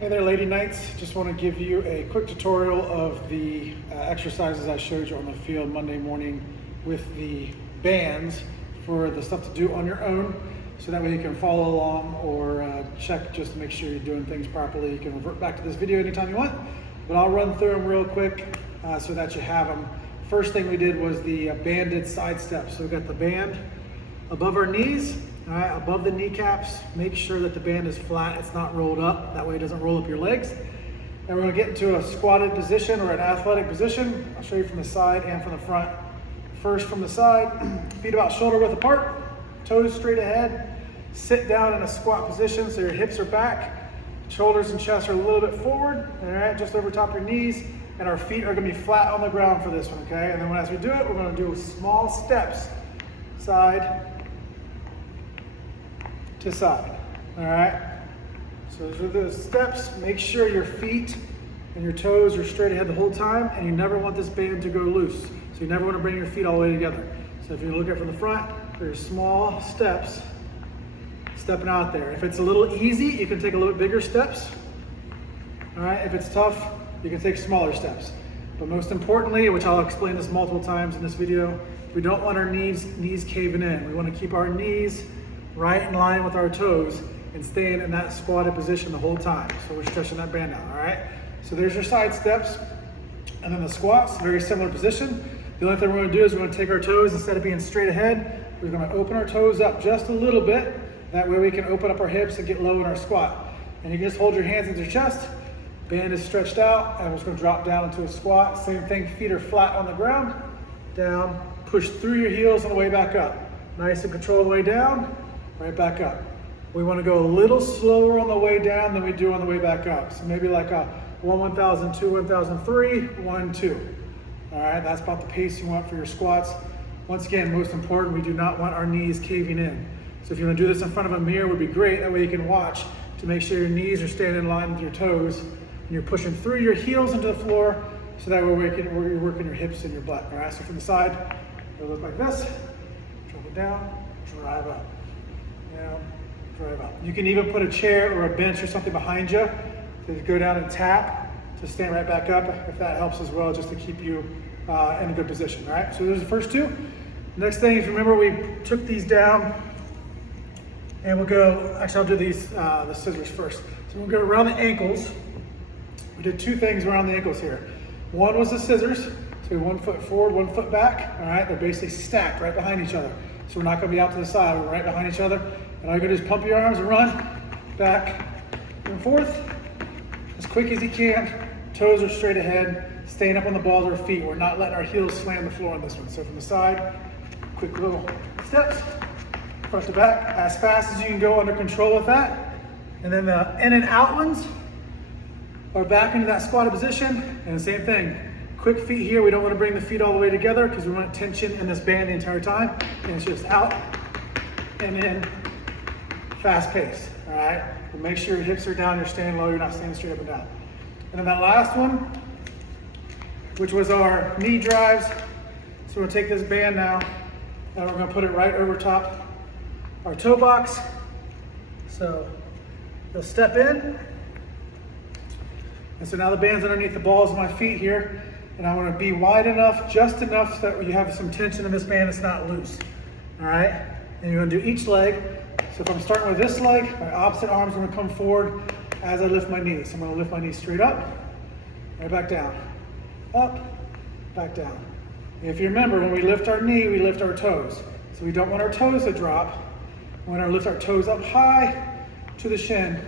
Hey there, Lady Knights. Just want to give you a quick tutorial of the exercises I showed you on the field Monday morning with the bands for the stuff to do on your own, so that way you can follow along or check just to make sure you're doing things properly. You can revert back to this video anytime you want, but I'll run through them real quick so that you have them. First thing we did was the banded side steps. So we got the band above our knees. All right, above the kneecaps, make sure that the band is flat, it's not rolled up. That way it doesn't roll up your legs. And we're gonna get into a squatted position or an athletic position. I'll show you from the side and from the front. First from the side, feet about shoulder width apart, toes straight ahead. Sit down in a squat position so your hips are back, shoulders and chest are a little bit forward, all right, just over top your knees, and our feet are gonna be flat on the ground for this one, okay? And then as we do it, we're gonna do small steps, side to side, all right? So those are the steps. Make sure your feet and your toes are straight ahead the whole time, and you never want this band to go loose. So you never want to bring your feet all the way together. So if you look at it from the front, there's small steps, stepping out there. If it's a little easy, you can take a little bit bigger steps, all right? If it's tough, you can take smaller steps. But most importantly, which I'll explain this multiple times in this video, we don't want our knees caving in. We want to keep our knees right in line with our toes and staying in that squatted position the whole time. So we're stretching that band out, all right? So there's your side steps. And then the squats, very similar position. The only thing we're gonna do is we're gonna take our toes, instead of being straight ahead, we're gonna open our toes up just a little bit. That way we can open up our hips and get low in our squat. And you can just hold your hands into your chest, band is stretched out, and we're just gonna drop down into a squat. Same thing, feet are flat on the ground, down, push through your heels on the way back up. Nice and control the way down, right back up. We want to go a little slower on the way down than we do on the way back up. So maybe like a 1,000, 2, 1,003, 1, 2. All right, that's about the pace you want for your squats. Once again, most important, we do not want our knees caving in. So if you want to do this in front of a mirror, would be great. That way you can watch to make sure your knees are staying in line with your toes and you're pushing through your heels into the floor, so that way you're working your hips and your butt. All right, so from the side, it'll look like this. Drop it down, drive up. Down, drive up. You can even put a chair or a bench or something behind you to go down and tap to stand right back up, if that helps as well, just to keep you in a good position, all right? So there's the first two. Next thing, if you remember, we took these down and we'll go, actually I'll do these, the scissors first. So we'll go around the ankles. We did two things around the ankles here. One was the scissors, so 1 foot forward, 1 foot back, all right? They're basically stacked right behind each other. So we're not gonna be out to the side, we're right behind each other. And all you're gonna do is pump your arms and run back and forth as quick as you can. Toes are straight ahead, staying up on the balls of our feet. We're not letting our heels slam the floor on this one. So from the side, quick little steps, front to back, as fast as you can go under control with that. And then the in and out ones are back into that squatted position. And the same thing, quick feet here. We don't want to bring the feet all the way together because we want tension in this band the entire time. And it's just out and in, fast pace, all right? But make sure your hips are down, you're staying low, you're not standing straight up and down. And then that last one, which was our knee drives. So we'll take this band now and we're gonna put it right over top our toe box. So you'll step in. And so now the band's underneath the balls of my feet here. And I want to be wide enough, just enough so that you have some tension in this band, it's not loose. All right? And you're going to do each leg. So if I'm starting with this leg, my opposite arm's going to come forward as I lift my knees. So I'm going to lift my knees straight up, right back down. Up, back down. And if you remember, when we lift our knee, we lift our toes. So we don't want our toes to drop. We want to lift our toes up high to the shin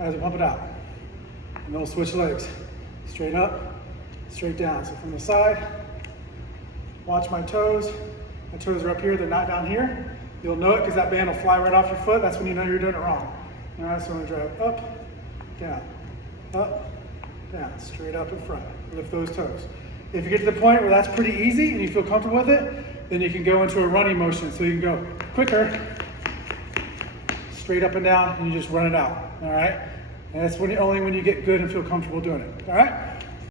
as we pump it out. And then we'll switch legs. Straight up, straight down. So from the side, watch my toes. My toes are up here, they're not down here. You'll know it because that band will fly right off your foot. That's when you know you're doing it wrong. All right, so I'm gonna drive up, down, straight up in front. Lift those toes. If you get to the point where that's pretty easy and you feel comfortable with it, then you can go into a running motion. So you can go quicker, straight up and down, and you just run it out, all right? And that's only when you get good and feel comfortable doing it, all right?